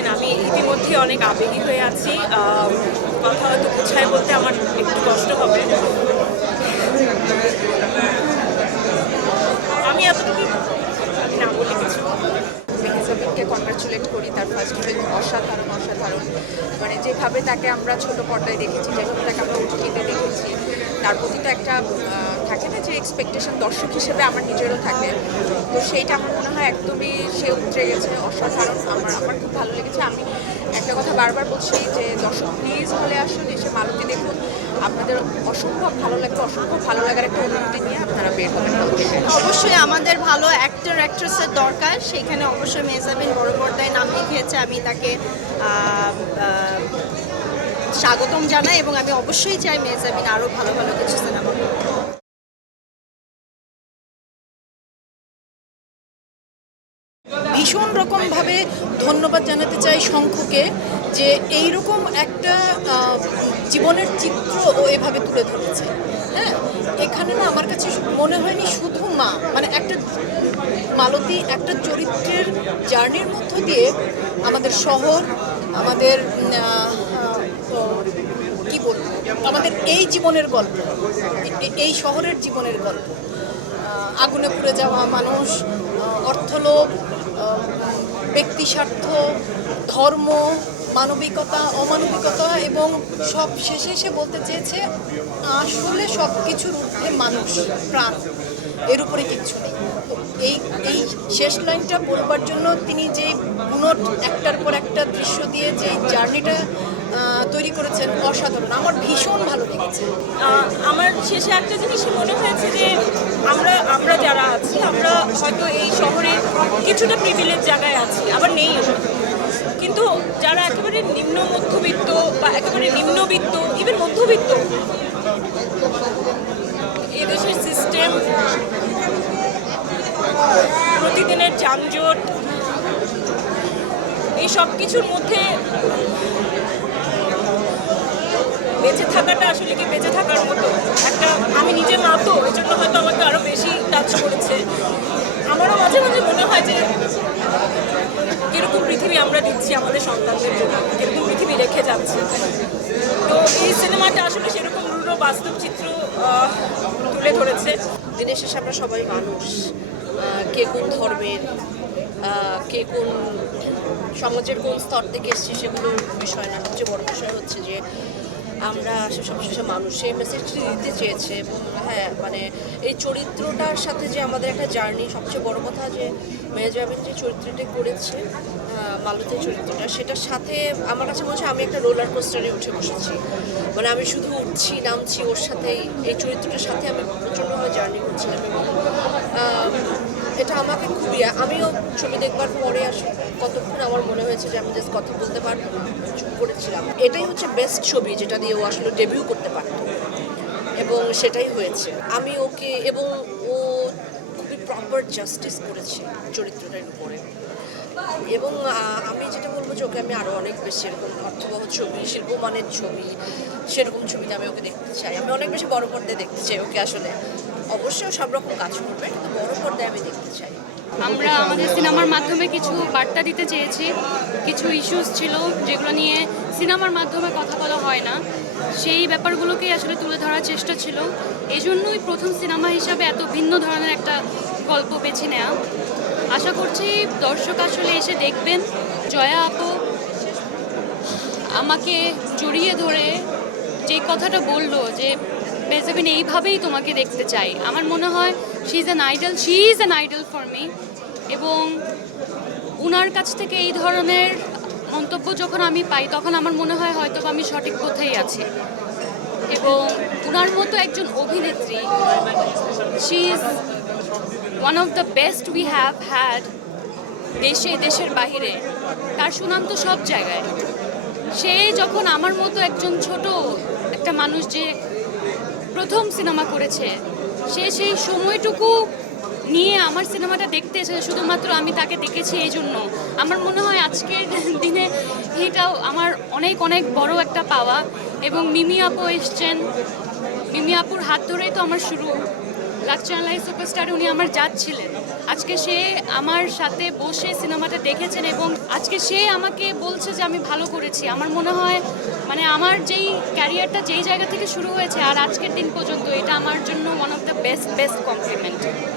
দেখেন, আমি ইতিমধ্যে অনেক আবেগী হয়ে আছি। কথা হয়তো গুছায় বলতে আমার একটু কষ্ট হবে। আমি এতটুকু না বলি কিছু। মেহেজাবিনকে কনগ্রাচুলেট করি, তার ফার্স্ট অসাধারণ অসাধারণ। মানে যেভাবে তাকে আমরা ছোট পর্দায় দেখেছি, যেভাবে তাকে আমরা ওটিটিতে দেখেছি তার প্রতি তো একটা থাকে না যে এক্সপেকটেশন দর্শক হিসেবে আমার নিজেরও থাকে। তো সেইটা আমার মনে হয় একদমই সে উতরে গেছে, অসাধারণ। আমার আমার খুব ভালো লেগেছে। আমি একটা কথা বারবার বলছি যে দর্শক প্লিজ হলে আসুন, এসে মালতী দেখুন। আপনাদের অসম্ভব ভালো লাগবে, অসম্ভব ভালো লাগার একটা অনুভূতি নিয়ে আপনারা বের হবেন। অবশ্যই আমাদের ভালো অ্যাক্টর অ্যাক্ট্রেসের দরকার। সেখানে অবশ্যই মেজাবিন বড় পর্দায় নাম লিখিয়েছে। আমি তাকে স্বাগতম জানাই এবং আমি অবশ্যই চাই মেজাবিন আরও ভালো ভালো কিছু সিনেমা ভীষণ রকমভাবে ধন্যবাদ জানাতে চাই শঙ্খকে যে এই রকম একটা জীবনের চিত্র ও এভাবে তুলে ধরেছে। হ্যাঁ এখানে না আমার কাছে মনে হয়নি শুধু মা মানে একটা মালতী একটা চরিত্রের জার্নির মধ্য দিয়ে আমাদের শহর, আমাদের উম, আহ, আহ, কি বলব আমাদের এই জীবনের গল্প, এই শহরের জীবনের গল্প। আগুনে পুড়ে যাওয়া মানুষ অর্থলোভ ব্যক্তি স্বার্থ, ধর্ম, মানবিকতা, অমানবিকতা এবং সব শেষে এসে বলতে চেয়েছে, আসলে সব কিছুর ঊর্ধ্বে মানুষ, প্রাণ। এর উপরে কিচ্ছু নেই। এই এই শেষ লাইনটা বলবার জন্য তিনি যে বুনট একটার পর একটা দৃশ্য দিয়ে যে জার্নিটা তৈরি করেছেন অসাধারণ। আমার ভীষণ ভালো লেগেছে। আমার শেষে একটা জিনিসই মনে হয়েছে যে আমরা আমরা যারা আছি, আমরা হয়তো এই শহরে কিছুটা প্রিভিলেজ জায়গায় আছি, আবার নেই কিন্তু যারা একেবারে নিম্ন মধ্যবিত্ত বা একেবারে নিম্নবিত্ত ইভেন মধ্যবিত্ত, এদেশের সিস্টেম প্রতিদিনের যানজট, এই সব কিছুর মধ্যে বেঁচে থাকাটা আসলে কি বেঁচে থাকার মতো? একটা, আমি নিজে মা তো ওই জন্য হয়তো আমাকে আরও বেশি টাচ করেছে। আমারও মাঝে মাঝে মনে হয় যে, কীরকম পৃথিবী আমরা দিচ্ছি আমাদের সন্তানদের জন্য, কীরকম পৃথিবী রেখে যাচ্ছে। তো এই সিনেমাটা আসলে সেরকম রূঢ় বাস্তব চিত্র তুলে ধরেছে। দিনের শেষে আমরা সবাই মানুষ কে কোন ধর্মের কে কোন সমাজের কোন স্তর থেকে এসেছি সেগুলোর বিষয় না, সবচেয়ে বড় বিষয় হচ্ছে যে আমরা সবশেষে মানুষ সেই মেসেজটি দিতে চেয়েছে এবং হ্যাঁ মানে এই চরিত্রটার সাথে যে আমাদের একটা জার্নি সবচেয়ে বড় কথা যে মেয়াজাবিন যে চরিত্রটি করেছে মালতীর চরিত্রটা, সেটার সাথে আমার কাছে মনে হচ্ছে আমি একটা রোলার কোস্টারে উঠে বসেছি। মানে আমি শুধু উঠছি, নামছি, ওর সাথেই এই চরিত্রটার সাথে আমি প্রচণ্ডভাবে জার্নি করছিলাম এবং এটা আমাকে খুবই, আমিও ছবি দেখবার পরে আসলে কতক্ষণ আমার মনে হয়েছে যে আমি জাস্ট কথা বলতে পারব চুপ করেছিলাম। এটাই হচ্ছে বেস্ট ছবি, যেটা দিয়ে ও আসলে ডেবিউ করতে পারতো। এবং সেটাই হয়েছে। আমি ওকে, এবং ও খুবই প্রপার জাস্টিস করেছে চরিত্রটার উপরে। এবং আমি যেটা বলব যে ওকে আমি আরও অনেক বেশি এরকম অর্থবহ ছবি, শিল্পমানের ছবি, সেরকম ছবিতে আমি ওকে দেখতে চাই। আমি অনেক বেশি বড় পর্দায় দেখতে চাই ওকে আসলে। অবশ্যই সব রকম কাজ করবে, কিন্তু বড় পর্দায় আমি দেখতে চাই। আমরা আমাদের সিনেমার মাধ্যমে কিছু বার্তা দিতে চেয়েছি, কিছু ইস্যুস ছিল যেগুলো নিয়ে সিনেমার মাধ্যমে কথা বলা হয় না। সেই ব্যাপারগুলোকেই আসলে তুলে ধরার চেষ্টা ছিল। এই জন্যই প্রথম সিনেমা হিসাবে এত ভিন্ন ধরনের একটা গল্প বেছে নেওয়া আশা করছি দর্শক আসলে এসে দেখবেন। জয়া আপু, আমাকে জড়িয়ে ধরে যে কথাটা বলল যে বেজাবিন এইভাবেই তোমাকে দেখতে চাই। আমার মনে হয় she is an idol she is an idol for me এবং উনার কাছ থেকে এই ধরনের মন্তব্য যখন আমি পাই, তখন আমার মনে হয় হয়তো আমি সঠিক পথেই আছি। এবং উনার মতো একজন অভিনেত্রী she is one of the best we have had দেশে, দেশের বাহিরে। তার সুনাম তো সব জায়গায়। সে যখন আমার মতো একজন ছোট একটা মানুষ যে প্রথম সিনেমা করেছে। সে সেই সময়টুকু নিয়ে আমার সিনেমাটা দেখতে এসেছে, শুধুমাত্র আমি তাকে দেখেছি এই জন্য। আমার মনে হয় আজকের দিনে এটাও আমার অনেক অনেক বড় একটা পাওয়া এবং মিমি আপু এসছেন। মিমি আপুর হাত ধরেই তো আমার শুরু। লাকচানালাই সুপারস্টার উনি আমার যাচ্ছিলেন। ছিলেন আজকে সে আমার সাথে বসে সিনেমাটা দেখেছেন এবং আজকে সে আমাকে বলছে যে আমি ভালো করেছি। আমার মনে হয় মানে আমার যেই ক্যারিয়ারটা যেই জায়গা থেকে শুরু হয়েছে আর আজকের দিন পর্যন্ত, এটা আমার জন্য one of the best best compliment